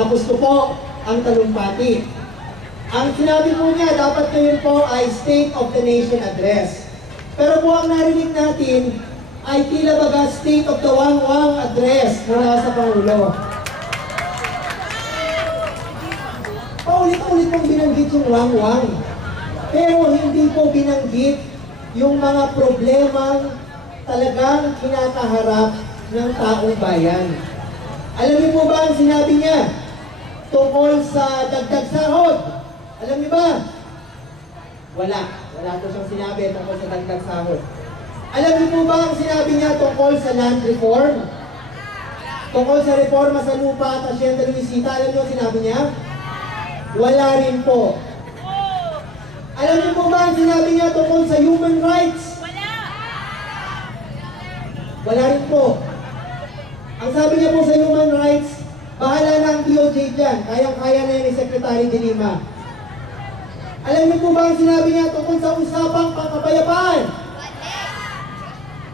Tapos ko po ang talumpati. Ang sinabi po niya, dapat ngayon po ay State of the Nation Address. Pero po ang narinig natin ay tila baga State of the Wang-Wang Address mula sa Pangulo. Paulit-ulit pong binanggit yung Wang-Wang. Pero hindi po binanggit yung mga problemang talagang kinakaharap ng taong bayan. Alam niyo po ba ang sinabi niya tungkol sa dagdag sahod? Alam niyo ba? Wala po siyang sinabi tungkol sa dagdag sahod. Alam niyo po ba ang sinabi niya tungkol sa land reform? Tungkol sa reforma sa lupa at Hacienda Luisita, alam niyo ang sinabi niya? Wala rin po. Alam niyo po ba ang sinabi niya tungkol sa human rights? Wala rin po. Ang sabi niya po sa human rights, bahala na ang DOJ dyan. Kayang-kaya na yan ni Secretary de Lima. Alam niyo po ba ang sinabi niya tungkol sa usapang pangkapayapaan?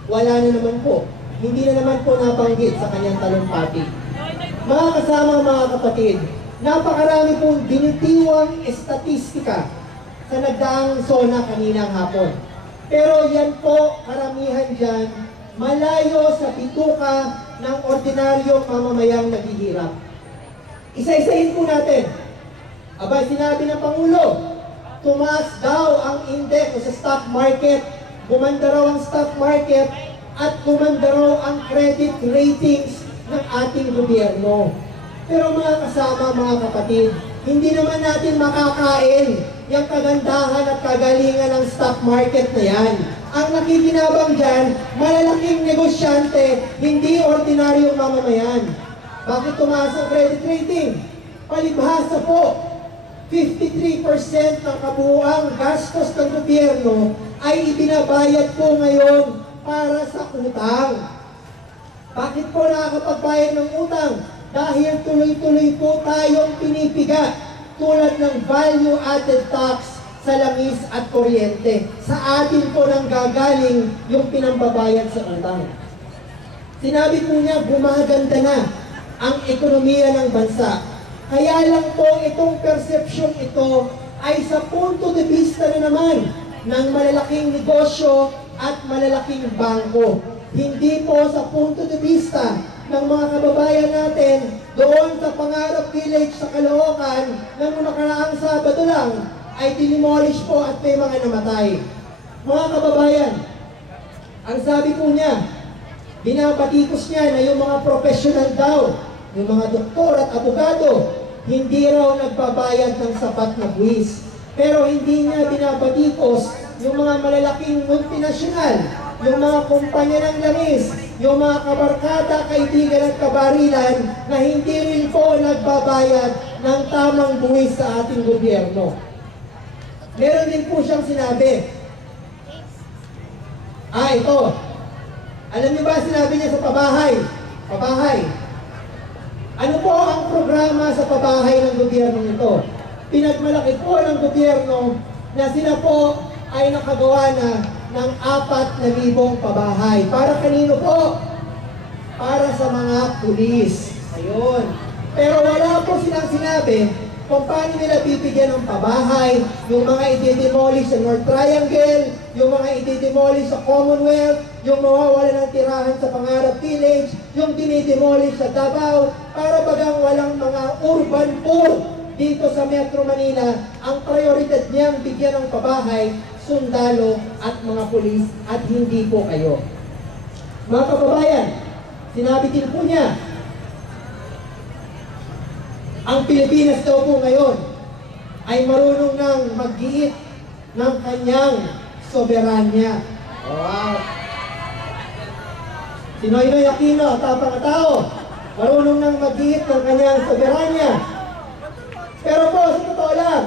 Wala na naman po. Hindi na naman po nabanggit sa kanyang talumpati. Mga kasama, mga kapatid, napakarami pong binitiwang estatistika sa nagdaang SONA kaninang hapon. Pero yan po, karamihan dyan, malayo sa bituka ng ordinaryong mamamayang naghihirap. Isa-isahin po natin. Abay, sinabi ng Pangulo, tumaas daw ang index sa stock market, gumanda raw ang stock market, at gumanda raw ang credit ratings ng ating gobyerno. Pero mga kasama, mga kapatid, hindi naman natin makakain yung kagandahan at kagalingan ng stock market na yan. Ang nakikinabang dyan, malalaking negosyante, hindi ordinaryong mamamayan. Bakit tumaas ang credit rating? Palibhasa po, 53% ng kabuuang gastos ng gobyerno ay ibinabayad po ngayon para sa utang. Bakit po nakakapagbayad ng utang? Dahil tuloy-tuloy po tayong pinipiga tulad ng value-added tax sa langis at kuryente. Sa atin po nang gagaling yung pinambabayad sa utang. Sinabi po niya, gumaganda na ang ekonomiya ng bansa. Kaya lang po itong persepsyon ito ay sa punto de vista na naman ng malalaking negosyo at malalaking bangko. Hindi po sa punto de vista ng mga kababayan natin doon sa Pangarap Village sa Caloocan na noong nakaraang Sabado lang ay dinimolish po at may mga namatay. Mga kababayan, ang sabi po niya, binabatikos niya na yung mga professional daw, yung mga doktor at abogado, hindi raw nagbabayad ng sapat na buwis. Pero hindi niya binabatikos yung mga malalaking multinasyonal, yung mga kumpanya ng langis, yung mga kabarkada, kaibigan at kabarilan na hindi rin po nagbabayad ng tamang buwis sa ating gobyerno. Meron din po siyang sinabi. Ito. Alam niyo ba sinabi niya sa pabahay? Pabahay. Ano po ang programa sa pabahay ng gobyerno nito? Pinagmalaki po ng gobyerno na sila po ay nakagawa na ng 4,000 pabahay. Para kanino po? Para sa mga pulis. Ayun. Pero wala po silang sinabi kung paano nila bibigyan ng pabahay, yung mga i-demolish sa North Triangle, yung mga i-demolish sa Commonwealth, yung mawawala ng tirahan sa Pangarap Village, yung dinidemolish sa Davao, para bagang walang mga urban poor dito sa Metro Manila. Ang prioridad niyang bigyan ng pabahay, sundalo at mga pulis at hindi po kayo. Mga kababayan, sinabi din po niya, ang Pilipinas daw po ngayon ay marunong nang mag-giit ng kanyang soberanya. Wow! Si Noynoy Aquino, tapang na tao, marunong nang mag-giit ng kanyang soberanya. Pero po, sa totoo lang,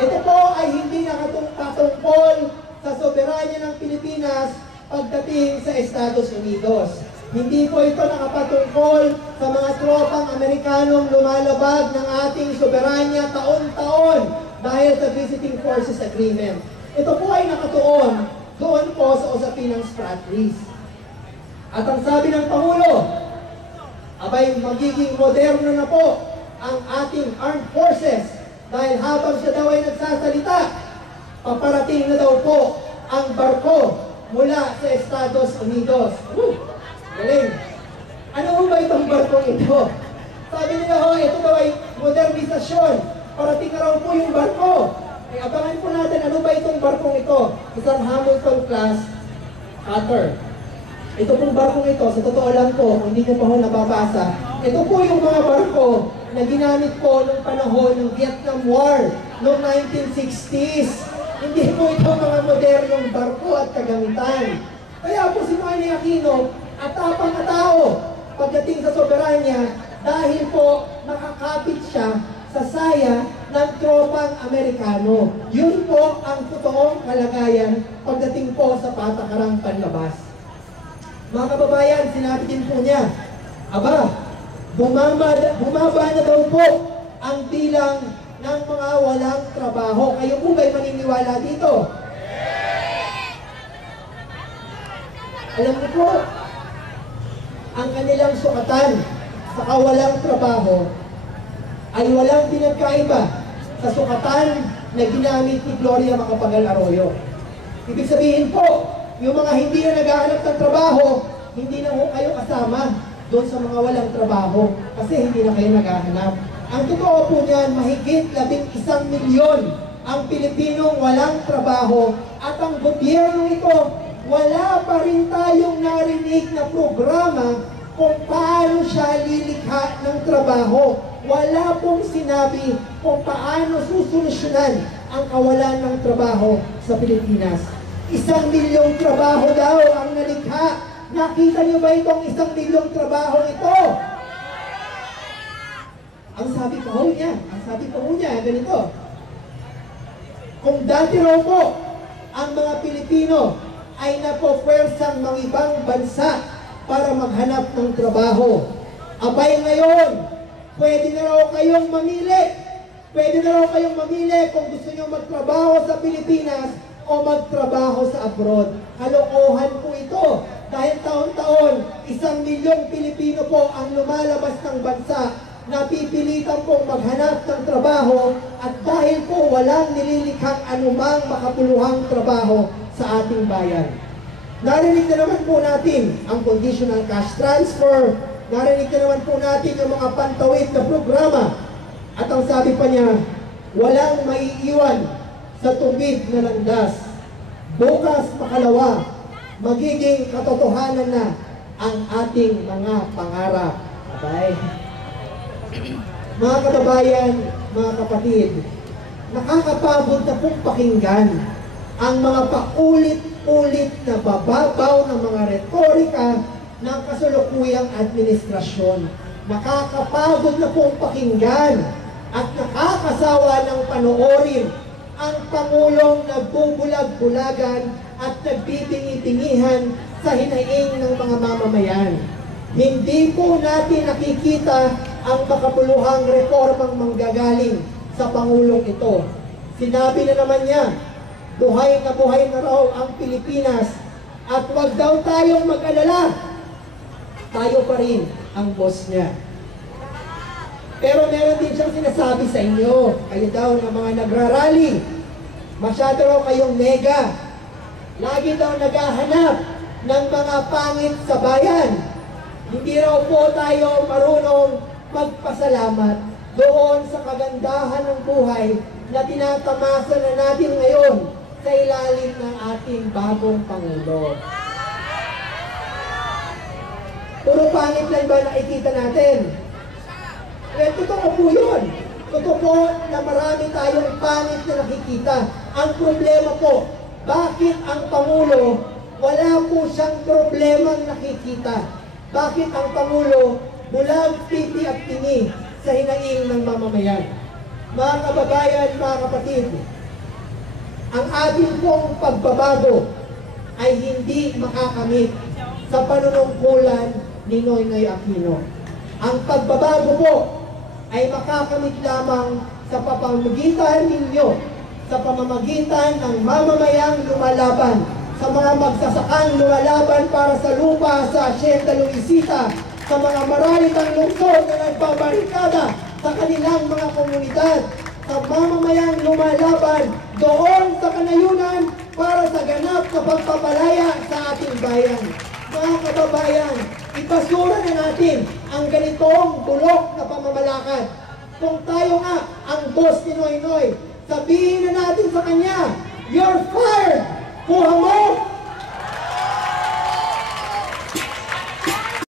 ito po ay hindi nakatungkol sa soberanya ng Pilipinas pagdating sa Estados Unidos. Hindi po ito nakapatungkol sa mga tropang Amerikanong lumalabag ng ating soberanya taon-taon dahil sa Visiting Forces Agreement. Ito po ay nakatuon doon po sa usapin ng Spratlys. At ang sabi ng Pangulo, abay magiging moderno na po ang ating armed forces dahil habang siya daw ay nagsasalita, paparating na daw po ang barko mula sa Estados Unidos. Galing! Ano ba itong barkong ito? Sabi nila, ito daw ay modernisasyon. Parating na raw po yung barko. Ay abangan po natin, ano ba itong barkong ito? Isang Hamilton class cutter. Ito pong barkong ito, sa totoo lang po, kung hindi nyo pa ho nababasa, ito po yung mga barko na ginamit po nung panahon ng Vietnam War noong 1960s. Hindi po ito mga modernong barko at kagamitan. Kaya po si Manny Aquino at tapang na tao pagdating sa soberanya dahil po nakakapit siya sa saya ng tropang Amerikano. Yun po ang totoong kalagayan pagdating po sa patakarang panlabas. Mga kababayan, sinabi din po niya, aba, bumaba na daw po ang bilang ng mga walang trabaho. Kayo po ba'y maniniwala dito? Alam niyo po, ang kanilang sukatan sa kawalang trabaho ay walang pinagkaiba sa sukatan na ginamit ni Gloria Macapagal Arroyo. Ibig sabihin po, yung mga hindi na naghahanap ng trabaho, hindi na ho kayo kasama doon sa mga walang trabaho kasi hindi na kayo naghahanap. Ang totoo po niyan, mahigit 11 milyon ang Pilipinong walang trabaho at ang gobyerno ito, wala pa rin tayong narinig na programa kung paano siya lilikha ng trabaho. Wala pong sinabi kung paano susolusyonan ang kawalan ng trabaho sa Pilipinas. 1 milyong trabaho daw ang nalikha. Nakita niyo ba itong 1 milyong trabaho ito? Ang sabi pa ho niya, ganito. Kung dati raw po, ang mga Pilipino ay napopwersang mga ibang bansa para maghanap ng trabaho. Abay ngayon, pwede na raw kayong mamili. Pwede na raw kayong mamili kung gusto nyo magtrabaho sa Pilipinas o magtrabaho sa abroad. Kalokohan po ito. Dahil taon-taon, 1 milyong Pilipino po ang lumalabas ng bansa na pipilitan pong maghanap ng trabaho at dahil po walang nililikhang anumang makapuluhang trabaho sa ating bayan. Narinig na naman po natin ang conditional cash transfer, narinig na naman po natin yung mga pantawid na programa at ang sabi pa niya, walang maiiwan sa tuwid na landas. Bukas makalawa, magiging katotohanan na ang ating mga pangarap. Abay. Mga kababayan, mga kapatid, nakakapagod na pong pakinggan ang mga paulit-ulit na bababaw ng mga retorika ng kasalukuyang administrasyon. Nakakapagod na pong pakinggan at nakakasawa ng panoorin ang Pangulong nagbubulag-bulagan at nagbibingi-bingihan sa hinaing ng mga mamamayan. Hindi po natin nakikita ang makabuluhang reformang manggagaling sa Pangulong ito. Sinabi na naman niya, buhay na raw ang Pilipinas at wag daw tayong mag-alala. Tayo pa rin ang boss niya. Pero meron din siyang sinasabi sa inyo, kayo daw na mga nagrarally, masyado raw kayong mega. Lagi daw naghahanap ng mga pangit sa bayan. Hindi raw po tayo marunong magpasalamat doon sa kagandahan ng buhay na tinatamasa na natin ngayon sa ilalim ng ating bagong Pangulo. Puro pangit lang ba nakikita natin? Totoo po yun. Totoo po na marami tayong pangit na nakikita. Ang problema po, bakit ang Pangulo wala po siyang problemang nakikita? Bakit ang Pangulo bulag, pipi at tingi sa hinaing ng mamamayan? Mga kababayan, mga kapatid, ang ating pong pagbabago ay hindi makakamit sa panunungkulan ni Noynoy Aquino. Ang pagbabago po ay makakamit lamang sa pamamagitan ninyo, sa pamamagitan ng mamamayang lumalaban, sa mga magsasakang lumalaban para sa lupa sa Hacienda Luisita, sa mga mararitang lungsod na nagbabarikada sa kanilang mga komunidad, sa mamamayang lumalaban doon sa kanayunan para sa ganap na pagpapalaya sa ating bayan. Mga kababayan, ipasura na natin ang ganitong bulok na pamamalakad. Kung tayo nga ang boss ni Noynoy, sabihin na natin sa kanya, "You're fired!" Kuha